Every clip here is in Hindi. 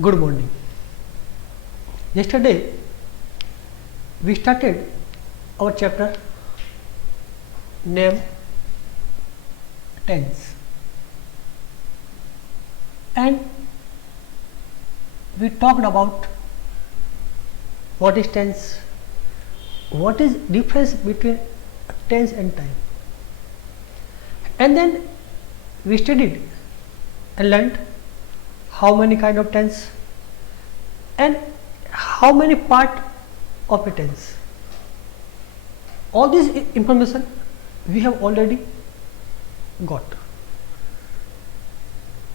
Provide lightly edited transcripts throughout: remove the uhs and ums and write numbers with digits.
Good morning. Yesterday we started our chapter name tense, and we talked about what is tense, what is difference between tense and time, and then we studied and learned how many kind of tense and how many part of a tense. All this information we have already got.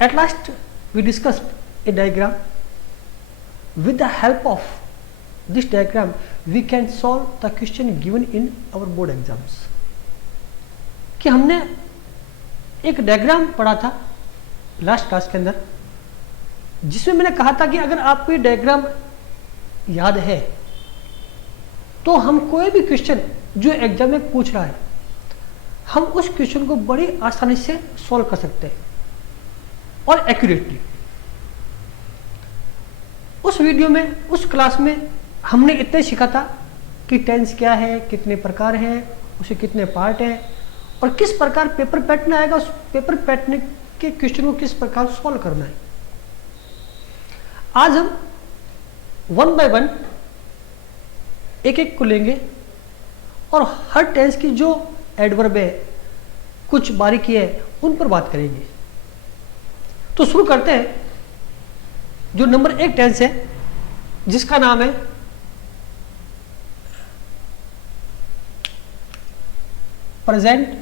At last we discussed a diagram. With the help of this diagram we can solve the question given in our board exams. कि हमने एक डायग्राम पढ़ा था लास्ट क्लास के अंदर, जिसमें मैंने कहा था कि अगर आपको ये डायग्राम याद है तो हम कोई भी क्वेश्चन जो एग्जाम में पूछ रहा है हम उस क्वेश्चन को बड़ी आसानी से सॉल्व कर सकते हैं और एक्यूरेटली. उस वीडियो में, उस क्लास में हमने इतना ही सीखा था कि टेंस क्या है, कितने प्रकार हैं, उसे कितने पार्ट हैं और किस प्रकार पेपर पैटर्न आएगा, उस पेपर पैटर्न के क्वेश्चन को किस प्रकार सॉल्व करना है. आज हम वन बाय वन एक एक को लेंगे और हर टेंस की जो एडवर्ब है, कुछ बारीकी है, उन पर बात करेंगे. तो शुरू करते हैं. जो नंबर एक टेंस है जिसका नाम है प्रेजेंट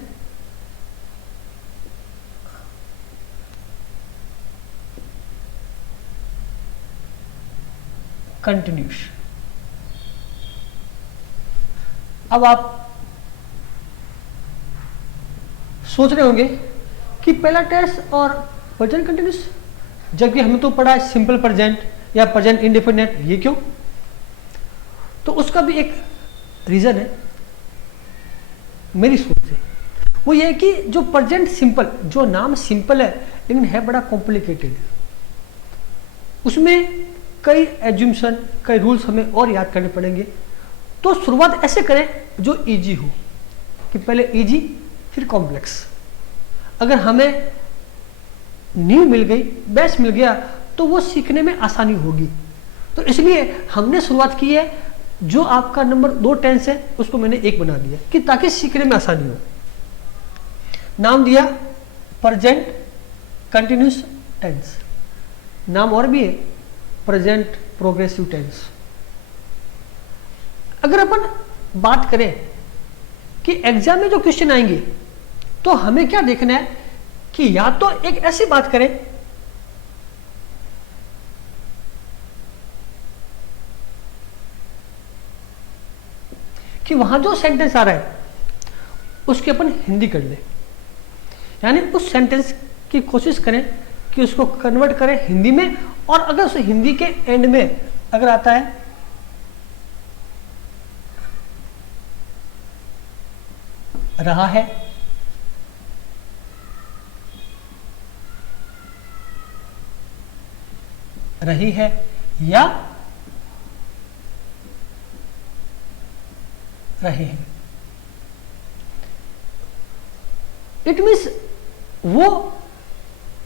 कंटिन्यूस. अब आप सोच रहे होंगे कि पहला टेंस और प्रेजेंट कंटिन्यूस, जबकि हमने तो पढ़ा है सिंपल प्रेजेंट या प्रेजेंट इंडेफिनिट, ये क्यों? तो उसका भी एक रीजन है मेरी सोच से. वो ये है कि जो प्रेजेंट सिंपल, जो नाम सिंपल है लेकिन है बड़ा कॉम्प्लिकेटेड, उसमें कई एज्यूम्शन, कई रूल्स हमें और याद करने पड़ेंगे. तो शुरुआत ऐसे करें जो इजी हो, कि पहले इजी फिर कॉम्प्लेक्स. अगर हमें न्यू मिल गई, बेस मिल गया, तो वो सीखने में आसानी होगी. तो इसलिए हमने शुरुआत की है, जो आपका नंबर 2 टेंस है उसको मैंने 1 बना दिया कि ताकि सीखने में आसानी हो. नाम दिया प्रेजेंट कंटिन्यूस टेंस. नाम और भी है प्रेजेंट प्रोग्रेसिव टेंस. अगर अपन बात करें कि एग्जाम में जो क्वेश्चन आएंगे तो हमें क्या देखना है कि या तो एक ऐसी बात करें कि वहां जो सेंटेंस आ रहा है उसकी अपन हिंदी कर ले, यानी उस सेंटेंस की कोशिश करें कि उसको कन्वर्ट करें हिंदी में. और अगर उस हिंदी के एंड में अगर आता है रहा है, रही है, या रहे हैं, इट मीन्स वो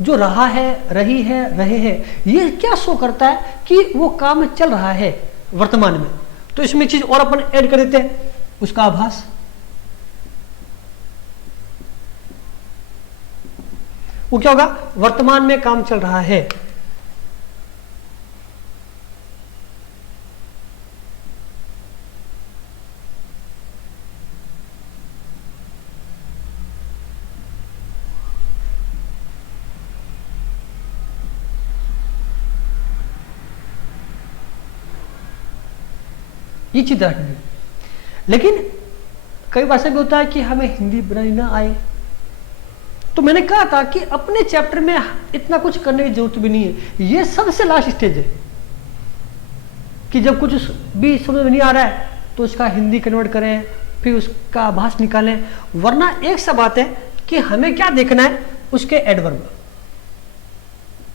जो रहा है, रही है, रहे हैं, ये क्या शो करता है कि वो काम चल रहा है वर्तमान में. तो इसमें चीज और अपन ऐड कर देते हैं, उसका आभास. वो क्या होगा? वर्तमान में काम चल रहा है. ये चीज रखनी. लेकिन कई बार ऐसा भी होता है कि हमें हिंदी बनानी ना आए. तो मैंने कहा था कि अपने चैप्टर में इतना कुछ करने की जरूरत भी नहीं है. ये सबसे लास्ट स्टेज है कि जब कुछ भी समझ में नहीं आ रहा है तो उसका हिंदी कन्वर्ट करें, फिर उसका आभास निकालें. वरना एक सा बात है कि हमें क्या देखना है, उसके एडवर्ब.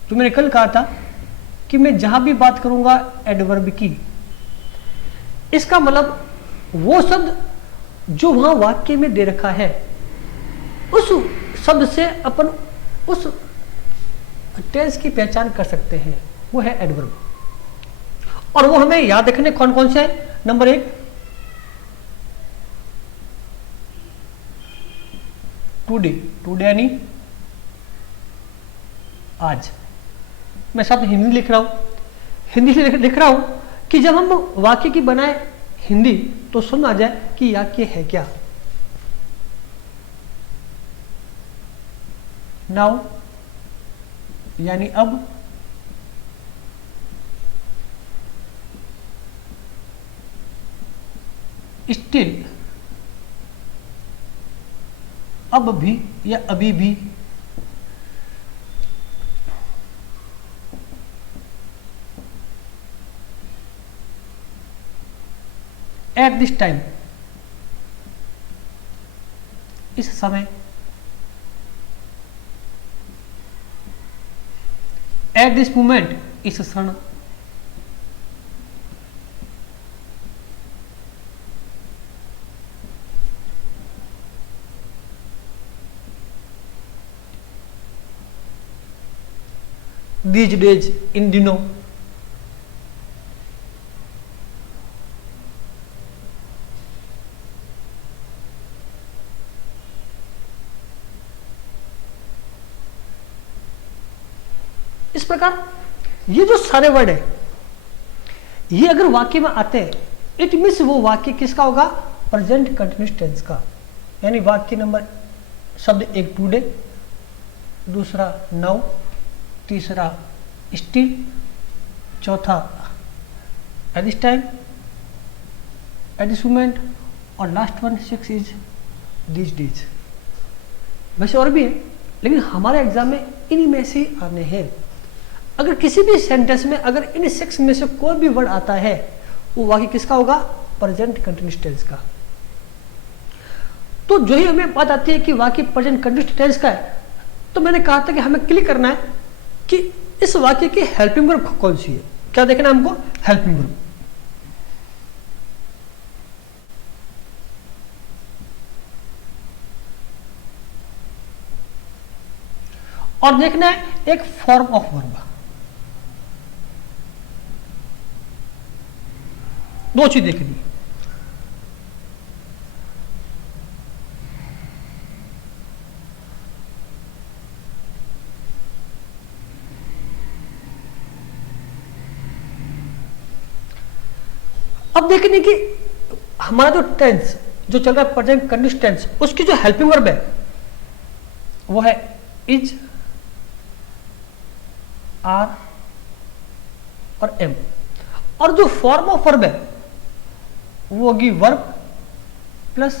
जो मैंने कल कहा था कि मैं जहां भी बात करूंगा एडवर्ब की, इसका मतलब वो शब्द जो वहां वाक्य में दे रखा है उस शब्द से अपन उस टेंस की पहचान कर सकते हैं, वो है एडवर्ब। और वो हमें याद रखने कौन कौन से हैं। नंबर 1 टुडे, टुडे यानी आज। मैं शब्द हिंदी लिख रहा हूं, हिंदी से लिख रहा हूं कि जब हम वाक्य की बनाए हिंदी तो समझ आ जाए कि वाक्य है क्या। नाउ यानी अब, स्टिल अब भी या अभी भी, एट दिस टाइम इस समय, एट दिस मोमेंट इस क्षण, these days इन दिनों, इस प्रकार ये जो सारे वर्ड है ये अगर वाक्य में आते हैं इट मीन्स वो वाक्य किसका होगा, प्रेजेंट कंटिन्यूअस टेंस का। यानी वाक्य नंबर शब्द 1 टुडे, दूसरा नाउ, तीसरा स्टिल, चौथा at this time, at this moment, और last one 6 is this days. वैसे और भी है लेकिन हमारे एग्जाम में इन्हीं में से आने हैं। अगर किसी भी सेंटेंस में अगर इन 6 में से कोई भी वर्ड आता है वो वाक्य किसका होगा, प्रेजेंट कंटिन्यूअस टेंस का। तो जो ही हमें बात आती है कि वाक्य प्रेजेंट कंटिन्यूअस टेंस का है तो मैंने कहा था कि हमें क्लिक करना है कि इस वाक्य की हेल्पिंग वर्ब कौन सी है। क्या देखना है हमको, हेल्पिंग वर्ब। और देखना है एक फॉर्म ऑफ वर्ब। दो चीज देखनी है। अब देखने कि हमारा जो टेंस जो चल रहा है प्रेजेंट कंटिन्यूअस टेंस, उसकी जो हेल्पिंग वर्ब है वो है इज, आर और एम। और जो फॉर्म ऑफ वर्ब है वो होगी वर्ब प्लस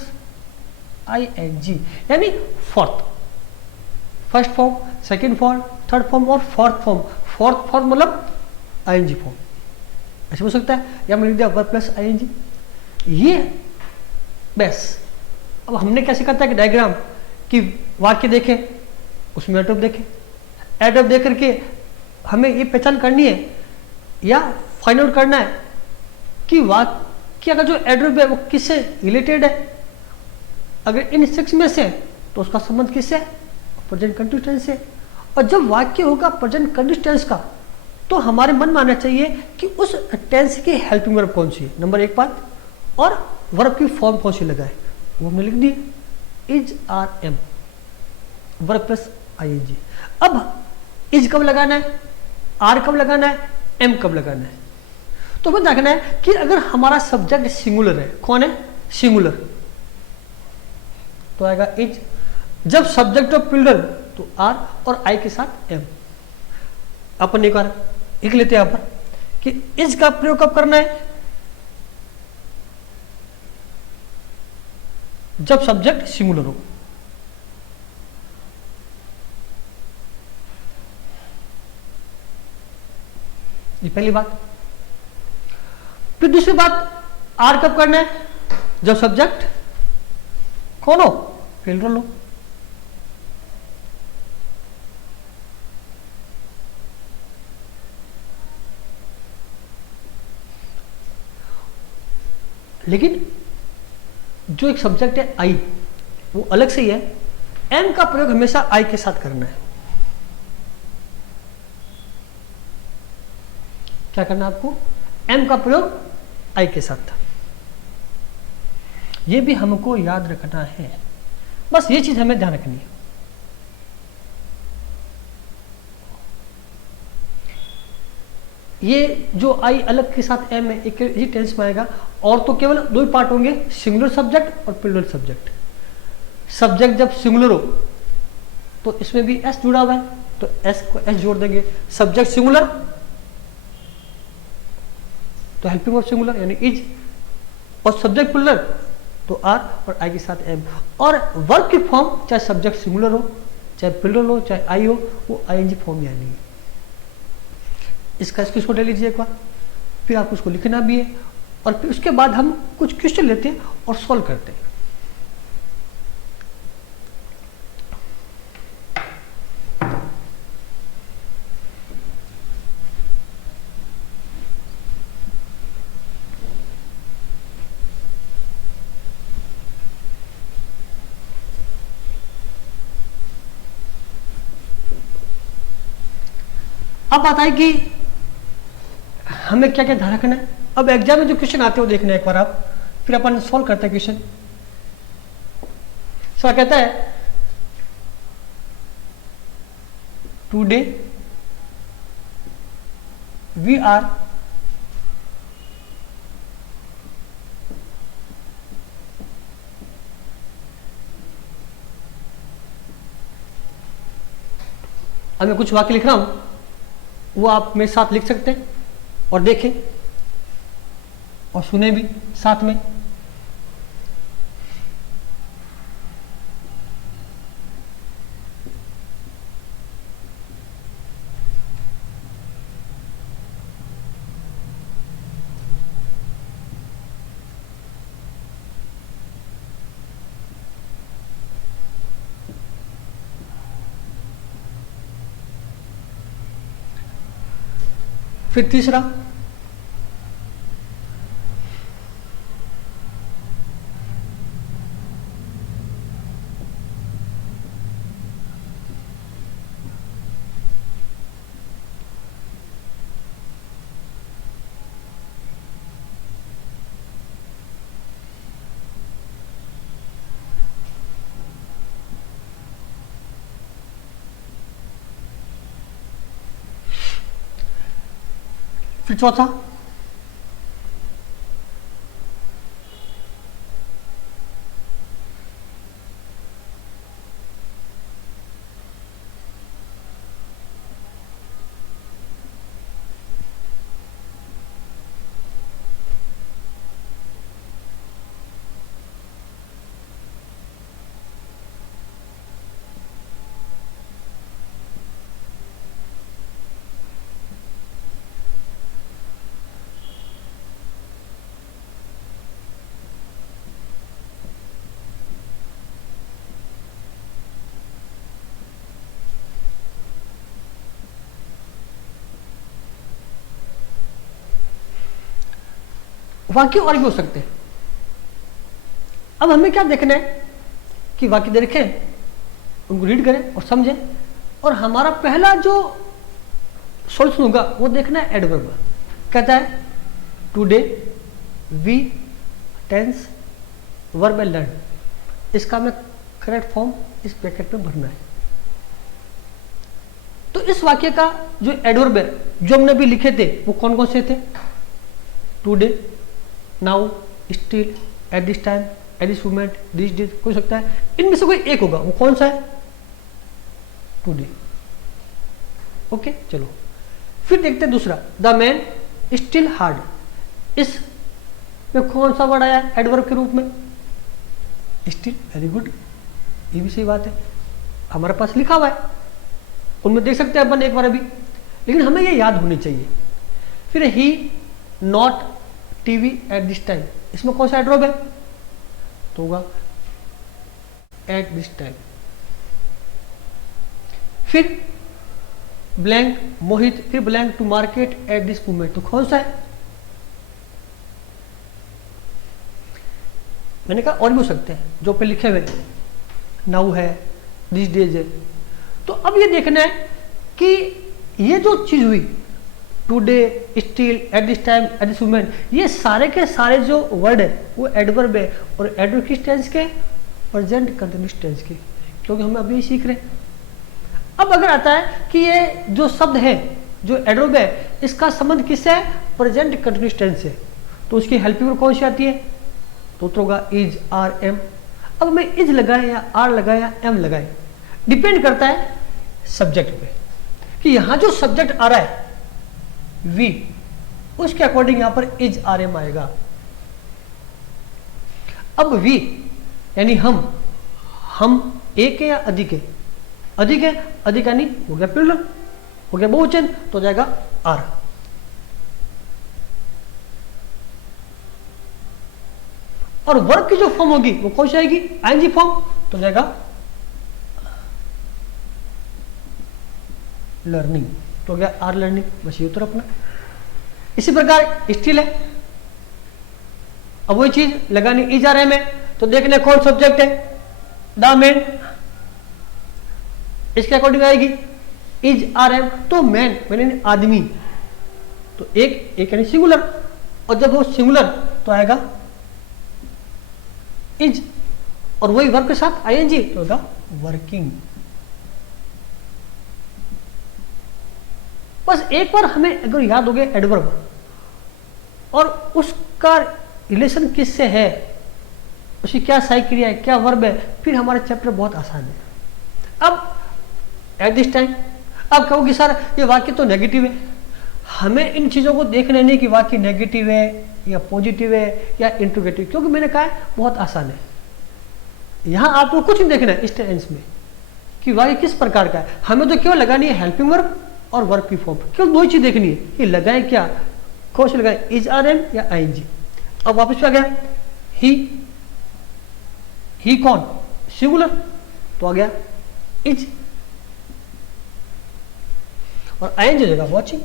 आईएनजी, यानी fourth, first form, second form, third form और फोर्थ फॉर्म। फोर्थ फॉर्म मतलब आईएनजी फॉर्म, ऐसे हो सकता है, या मैंने लिख दिया वर्ब प्लस आईएनजी। ये बस अब हमने क्या सीखा था कि डायग्राम कि वाक्य देखें उसमें एडवर्ब देखें, एडवर्ब देख करके हमें ये पहचान करनी है या फाइंड आउट करना है कि वाक्य का जो एडवर्ब है वो किससे रिलेटेड है। अगर इन 6 में से तो उसका संबंध किससे, प्रेजेंट कंटिन्यूअस टेंस से। और जब वाक्य होगा प्रेजेंट कंटिन्यूअस टेंस का तो हमारे मन में आना चाहिए कि उस टेंस की हेल्पिंग वर्ब कौन सी है, नंबर 1 बात, और वर्ब की फॉर्म कौन सी लगाए वो हमने लिख दी, is, are, am, verb plus ING. अब इज कब लगाना है, आर कब लगाना है, एम कब लगाना है। तो हमें देखना है कि अगर हमारा सब्जेक्ट सिंगुलर है, कौन है, सिंगुलर, तो आएगा इज। जब सब्जेक्ट ऑफ प्लूरल तो आर और आई के साथ एम। अपन एक बार लिख लेते हैं यहां पर कि इज का प्रयोग कब करना है, जब सब्जेक्ट सिंगुलर हो। ये पहली बात। फिर दूसरी बात, आर कब करना है, जब सब्जेक्ट कौन हो, प्लूरल हो। लेकिन जो एक सब्जेक्ट है आई, वो अलग से ही है। एम का प्रयोग हमेशा आई के साथ करना है। क्या करना है आपको? एम का प्रयोग आई के साथ था। ये भी हमको याद रखना है, बस ये चीज हमें ध्यान रखनी है। ये जो आई अलग के साथ एम है, एक ही टेंस में आएगा। और तो केवल दो ही पार्ट होंगे, सिंगुलर सब्जेक्ट और प्लूरल सब्जेक्ट। सब्जेक्ट जब सिंगुलर हो तो इसमें भी एस जुड़ा हुआ है, तो एस को एस जोड़ देंगे। सब्जेक्ट सिंगुलर तो हेल्पिंग ऑफ सिंगुलर यानी इज, और सब्जेक्ट प्लूरल तो आर और आई के साथ एम। और वर्ब की फॉर्म चाहे सब्जेक्ट सिंगुलर हो, चाहे प्लूरल हो, चाहे आई हो, वो आईएनजी फॉर्म यानी है। इसका स्क्रीनशॉट ले लीजिए एक बार, फिर आपको उसको लिखना भी है, और फिर उसके बाद हम कुछ क्वेश्चन लेते हैं और सॉल्व करते हैं। अब आता है कि हमें क्या क्या ध्यान रखना है। अब एग्जाम में जो क्वेश्चन आते हैं वो देखना है एक बार आप, फिर अपन सॉल्व करते हैं क्वेश्चन। सवाल कहता है टुडे वी आर अब मैं कुछ वाक्य लिख रहा हूं, वो आप मेरे साथ लिख सकते हैं और देखें और सुने भी साथ में। फिर तीसरा, फिर चौथा, वाक्य और भी हो सकते हैं। अब हमें क्या देखना है कि वाक्य देखें, उनको रीड करें और समझें, और हमारा पहला जो सॉल्यूशन होगा वो देखना है एडवर्ब। कहता है today we tense verb and learn, इसका हमें करेक्ट फॉर्म इस ब्रैकेट में भरना है। तो इस वाक्य का जो एडवर्ब है जो हमने अभी लिखे थे वो कौन कौन से थे? Today, now, still, eight this time, at this moment, this days, हो सकता है इनमें से कोई एक होगा। वो कौन सा है? टुडे। ओके, चलो फिर देखते हैं दूसरा, द मैन स्टिल हार्ड। इस में कौन सा वर्ड आया एडवर्ब के रूप में? स्टिल। वेरी गुड, ये भी सही बात है, हमारे पास लिखा हुआ है, उनमें देख सकते हैं अपन एक बार अभी, लेकिन हमें ये याद होनी चाहिए। फिर he not TV at this time, इसमें कौन सा एडवर्ब है? तो होगा एट दिस टाइम। फिर ब्लैंक मोहित, फिर blank to market at this moment, तो कौन सा है? मैंने कहा और भी हो सकते हैं जो पे लिखे हुए, नाउ है, दिस डेज है। तो अब ये देखना है कि ये जो चीज हुई, today, still, eight this time, at this moment, ये सारे के सारे जो वर्ड है वो एडवर्ब है, और एडवर्ब किस टेंस के? प्रेजेंट कंटिन्यूअस टेंस के, क्योंकि हम अभी सीख रहे हैं। अब अगर आता है कि ये जो शब्द है, जो एडवर्ब है, इसका संबंध किससे है? प्रेजेंट कंटिन्यूअस टेंस से, तो उसकी हेल्पिंग वर्ब कौन सी आती है? तो उत्तर होगा इज, आर, एम। अब मैं इज लगाए या आर लगाए या एम लगाए, डिपेंड करता है सब्जेक्ट पे, कि यहां जो सब्जेक्ट आ रहा है वी, उसके अकॉर्डिंग यहां पर इज, आर, एम आएगा। अब वी यानी हम एक है या अधिक है? अधिक है, अधिक यानी हो गया प्लूरल, हो गया बहुवचन, तो हो जाएगा आर। और वर्ब की जो फॉर्म होगी वो कौन सी आएगी? आईएनजी फॉर्म, तो हो जाएगा लर्निंग, तो हो गया आर लर्निंग। बस ये उत्तर अपना। इसी प्रकार स्टिल है, अब वही चीज लगानी इज, आर, एम है, तो देखने कौन सब्जेक्ट है? द मैन, इसके अकॉर्डिंग आएगी इज, आर, एम। तो मैन मैंने आदमी, तो एक यानी सिंगुलर, और जब वो सिंगुलर तो आएगा इज, और वही वर्ब के साथ आईएनजी तो होगा वर्किंग। बस एक बार हमें अगर याद हो गया एडवर्ब और उसका रिलेशन किससे है, उसकी क्या सहायक क्रिया है, क्या वर्ब है, फिर हमारा चैप्टर बहुत आसान है। अब एट दिस टाइम, अब कहोगे सर ये वाक्य तो नेगेटिव है, हमें इन चीजों को देखना नहीं कि वाक्य नेगेटिव है या पॉजिटिव है या इंट्रोगेटिव, क्योंकि मैंने कहा है बहुत आसान है। यहां आपको कुछ नहीं देखना है इस टेंस में कि वाक्य किस प्रकार का है, हमें तो केवल लगानी है हेल्पिंग वर्ब और वर्ब की फॉर्म, केवल दो ही चीज देखनी है कि लगाए क्या, कौन से लगाए, इज, आर, एम या आईएनजी। अब वापस आ गया ही कौन? सिंगुलर, तो आ गया इज, और आईएनजी जगह वॉचिंग।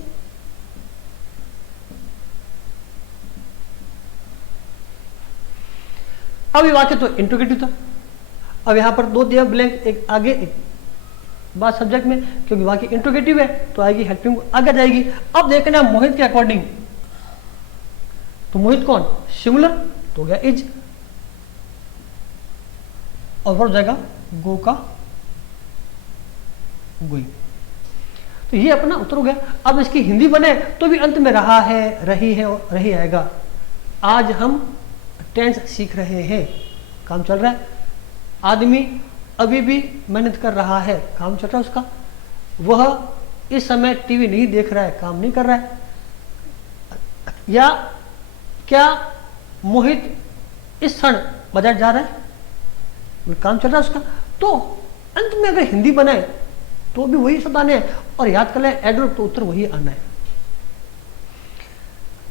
अब ये वाक्य तो इंट्रोगेटिव था, अब यहां पर दो दिया ब्लैंक, एक आगे एक बाद सब्जेक्ट में, क्योंकि वाक्य इंट्रोगेटिव है तो आएगी हेल्पिंग आगे जाएगी। अब देखना मोहित के अकॉर्डिंग, तो मोहित कौन? सिंगुलर, तो हो गया इज, और वर्ब जाएगा गो का गोइंग। तो ये अपना उत्तर हो गया। अब इसकी हिंदी बने तो भी अंत में रहा है, रही है और रही आएगा। आज हम टेंस सीख रहे हैं, काम चल रहा है। आदमी अभी भी मेहनत कर रहा है, काम चल रहा है उसका। वह इस समय टीवी नहीं देख रहा है, काम नहीं कर रहा है। या क्या मोहित इस क्षण बाजार जा रहा है, काम चल रहा है उसका। तो अंत में अगर हिंदी बनाए तो भी वही शब्द आने हैं, और याद कर ले एडवर्ब तो उत्तर वही आना है।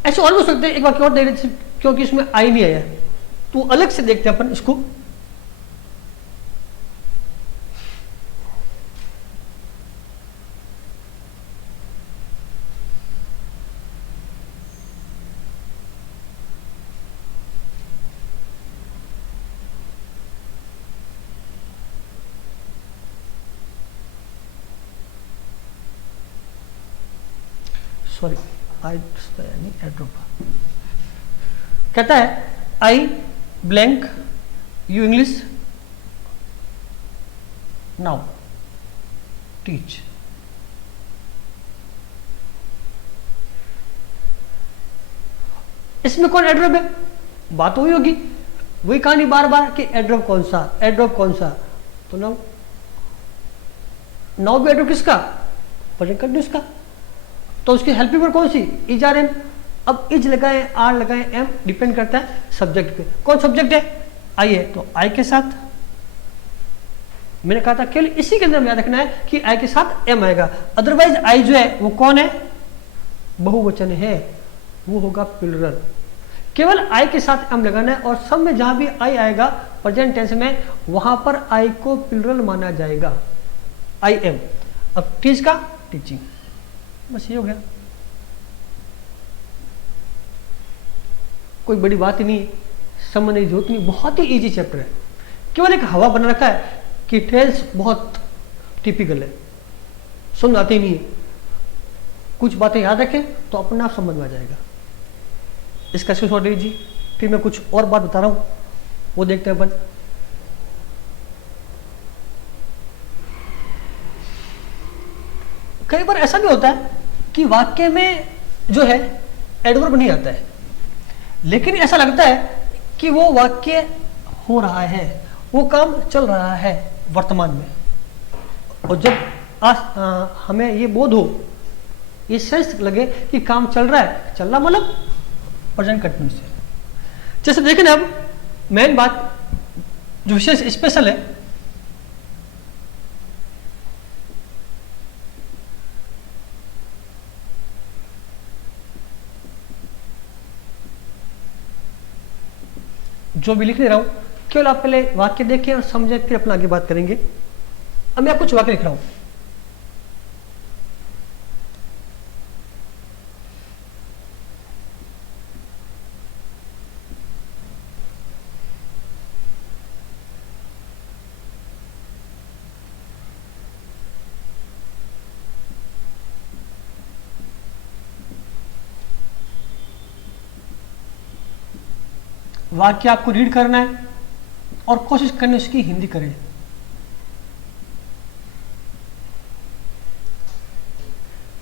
ऐसे और भी हो सकते हैं, एक बार और देख रहे, क्योंकि इसमें आई नहीं आया तो अलग से देखते हैं अपन इसको। सॉरी, आई यानी एडवर्ब कहता है आई blank you English now teach. इसमें कौन एडवर्ब है? बात वही होगी, वही कहानी बार बार कि एडवर्ब कौन सा, एडवर्ब कौन सा, तो नाउ। नाउ भी एडवर्ब किसका? प्रेजेंट कंटिन्यूअस का। तो उसकी हेल्पिंग वर्ब कौन सी? Is, are, am. अब इज लगाए, आर लगाए, एम, डिपेंड करता है सब्जेक्ट पे। कौन सब्जेक्ट है? आई है, तो आई के साथ मैंने कहा था केवल इसी के अंदर याद रखना है कि आई के साथ एम आएगा। अदरवाइज आई जो है वो कौन है? बहुवचन है, वो होगा प्लूरल। केवल आई के साथ एम लगाना है, और सब में जहां भी आई आएगा प्रेजेंट टेंस में, वहां पर आई को प्लूरल माना जाएगा, आई एम। अब टीच का टीचिंग, बस ये हो गया, कोई बड़ी बात ही नहीं है। समझने की जरूरत नहीं, बहुत ही इजी चैप्टर है। केवल एक हवा बना रखा है कि टेल्स बहुत टिपिकल है, समझ आती नहीं है। कुछ बातें याद रखें तो अपने आप समझ में आ जाएगा। इसका स्क्रीनशॉट लीजिए, फिर मैं कुछ और बात बता रहा हूँ, वो देखते हैं अपन। कई बार ऐसा भी होता है कि वाक्य में जो है एडवर्ब नहीं आता है, लेकिन ऐसा लगता है कि वो वाक्य हो रहा है, वो काम चल रहा है वर्तमान में। और जब हमें ये बोध हो, ये सेंस लगे कि काम चल रहा है, चल रहा मतलब प्रेजेंट कंटिन्यूस है। जैसे देखें ना, अब मेन बात जो विशेष स्पेशल है, जो भी लिख ले रहा हूं, केवल आप पहले वाक्य देखें और समझें, फिर अपना आगे बात करेंगे। अब मैं कुछ वाक्य लिख रहा हूं। वाक्य आपको रीड करना है और कोशिश करनी उसकी हिंदी करें।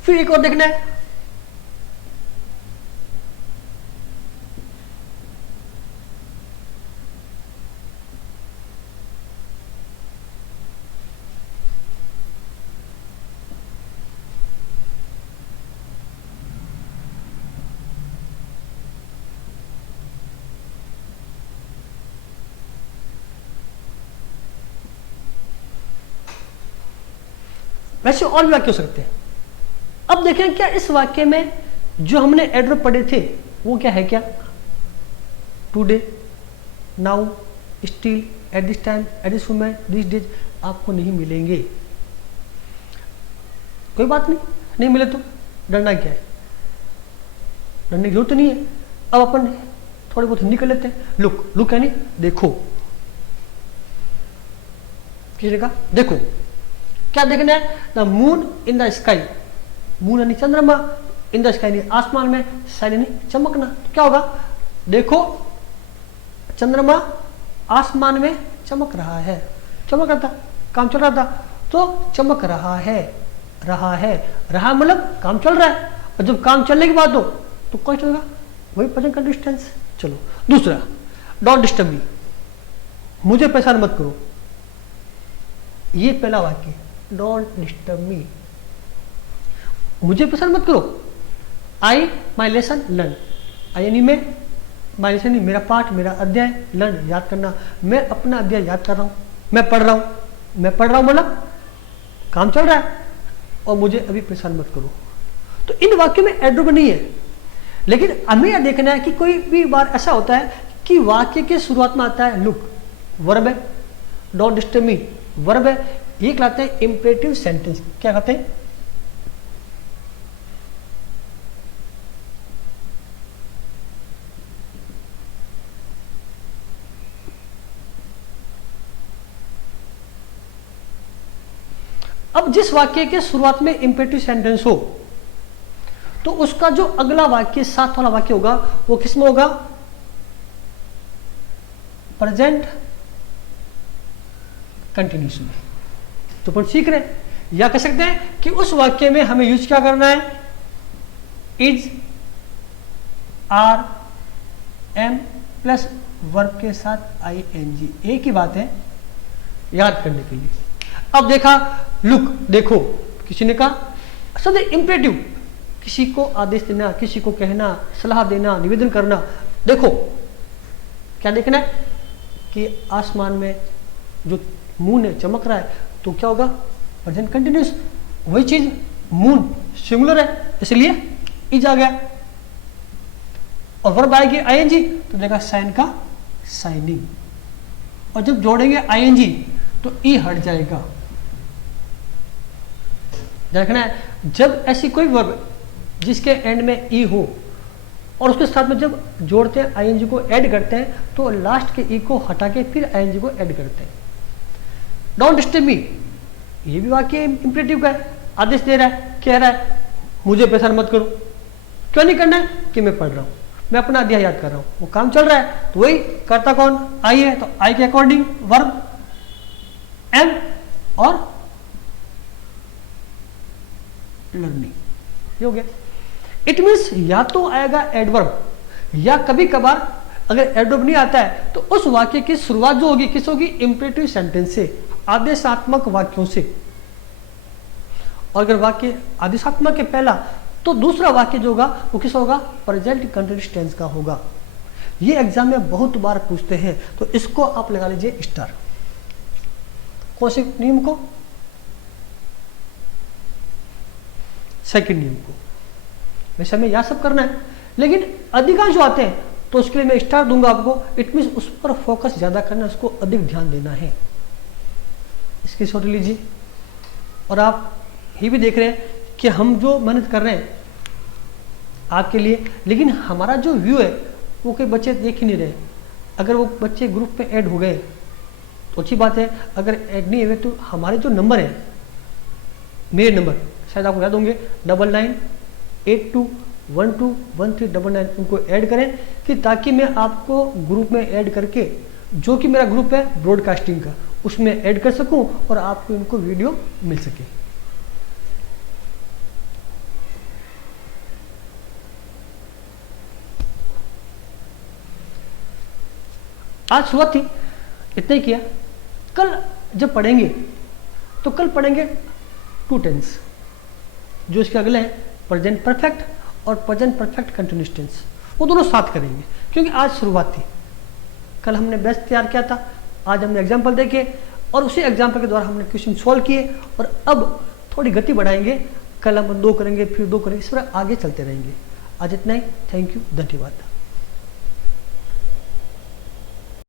फिर एक और देखना है, वैसे और भी वाक्य हो सकते हैं। अब देखें क्या इस वाक्य में जो हमने एडवर्ब पढ़े थे वो क्या है, क्या today, now, still, eight this time, at this moment, this days आपको नहीं मिलेंगे। कोई बात नहीं, नहीं मिले तो डरना क्या है, डरने की जरूरत नहीं है। अब अपन थोड़ी बहुत हिंदी कर लेते हैं। लुक, लुक यानी देखो, किसी ने कहा देखो, क्या देखना है, the moon in the sky, moon यानी चंद्रमा, इन द स्काई यानी आसमान में, शाइन यानी चमकना। तो क्या होगा, देखो चंद्रमा आसमान में चमक रहा है, चमक रहा था, काम चल रहा था, तो चमक रहा है, रहा मतलब काम चल रहा है। और जब काम चलने की बात हो तो कौन चलेगा, वही प्रेजेंट कंटिन्यूअस टेंस। चलो दूसरा, डोंट डिस्टर्ब मी, मुझे परेशान मत करो। ये पहला वाक्य, डोंट डिस्टर्ब मी, मुझे परेशान मत करो। आई माई लेसन लर्न, आई यानी मैं, माई लेसन मेरा पाठ, मेरा अध्याय, लर्न याद करना, मैं अपना अध्याय याद कर रहा हूँ, मैं पढ़ रहा हूँ मतलब काम चल रहा है, और मुझे अभी परेशान मत करो। तो इन वाक्यों में एडवर्ब नहीं है, लेकिन हमें यह देखना है कि कोई भी बार ऐसा होता है कि वाक्य के शुरुआत में आता है लुक, वर्ब है, डोंट डिस्टर्ब मी वर्ब है, ये कहलाते हैं इंपरेटिव सेंटेंस। क्या कहते हैं, अब जिस वाक्य के शुरुआत में इंपरेटिव सेंटेंस हो तो उसका जो अगला वाक्य, साथ वाला वाक्य होगा, वो किसमें होगा, प्रेजेंट कंटिन्यूस में। तो अपन सीख रहे हैं, या कह सकते हैं कि उस वाक्य में हमें यूज क्या करना है, is, are, am plus verb के साथ ING। एक ही बात है याद करने के लिए। अब देखा लुक, देखो, किसी ने कहा सद इंपरेटिव, किसी को आदेश देना, किसी को कहना, सलाह देना, निवेदन करना। देखो, क्या देखना है कि आसमान में जो मून है चमक रहा है, तो क्या होगा, प्रेजेंट कंटिन्यूस। वही चीज मून सिंगुलर है, इसलिए इज आ गया, और वर्ब आएगी ING, तो देखा साइन का साइनिंग, और जब जोड़ेंगे ING तो ई हट जाएगा। देखना है, जब ऐसी कोई वर्ब जिसके एंड में ई हो और उसके साथ में जब जोड़ते हैं आईएनजी को ऐड करते हैं तो लास्ट के ई को हटा के फिर आईएनजी को ऐड करते हैं। डोंट डिस्टर्ब मी, ये भी वाक्य इंपरेटिव का है, आदेश दे रहा है, कह रहा है मुझे परेशान मत करो। क्यों नहीं करना है कि मैं पढ़ रहा हूं, मैं अपना अध्याय याद कर रहा हूं, वो काम चल रहा है। तो वही करता कौन, आई है, तो आई के अकॉर्डिंग वर्ब एम और लर्निंग, ये हो गया। इट मीन्स या तो आएगा एडवर्ब या कभी कभार अगर एडवर्ब नहीं आता है तो उस वाक्य की शुरुआत जो होगी किस होगी, इंपरेटिव सेंटेंस से, आदेशात्मक वाक्यों से। और अगर वाक्य आदेशात्मक के पहला तो दूसरा वाक्य जो होगा वो किस होगा, प्रेजेंट कंटिन्यूअस टेंस का होगा। ये एग्जाम में बहुत बार पूछते हैं, तो इसको आप लगा लीजिए स्टार। कौन से नियम को, सेकंड नियम को। वैसे हमें यह सब करना है, लेकिन अधिकांश जो आते हैं तो उसके लिए मैं स्टार दूंगा आपको। इट मीन्स उस पर फोकस ज्यादा करना, उसको अधिक ध्यान देना है। इसकी छोड़ लीजिए। और आप ये भी देख रहे हैं कि हम जो मेहनत कर रहे हैं आपके लिए, लेकिन हमारा जो व्यू है वो कोई बच्चे देख ही नहीं रहे। अगर वो बच्चे ग्रुप में ऐड हो गए तो अच्छी बात है, अगर ऐड नहीं हुए तो हमारे जो नंबर है, मेरे नंबर शायद आपको याद होंगे 9982121399, उनको ऐड करें कि ताकि मैं आपको ग्रुप में ऐड करके, जो कि मेरा ग्रुप है ब्रॉडकास्टिंग का, उसमें ऐड कर सकूं और आपको इनको वीडियो मिल सके। आज शुरुआत थी, इतना ही किया। कल जब पढ़ेंगे तो कल पढ़ेंगे टू टेंस, जो इसके अगले हैं प्रेजेंट परफेक्ट और प्रेजेंट परफेक्ट कंटिन्यूअस टेंस, वो दोनों साथ करेंगे क्योंकि आज शुरुआत थी। कल हमने बेस्ट तैयार किया था, आज हमने एग्जाम्पल देखे और उसी एग्जाम्पल के द्वारा हमने क्वेश्चन सॉल्व किए। और अब थोड़ी गति बढ़ाएंगे, कल हम 2 करेंगे, फिर 2 करेंगे, इस तरह आगे चलते रहेंगे। आज इतना ही, थैंक यू, धन्यवाद।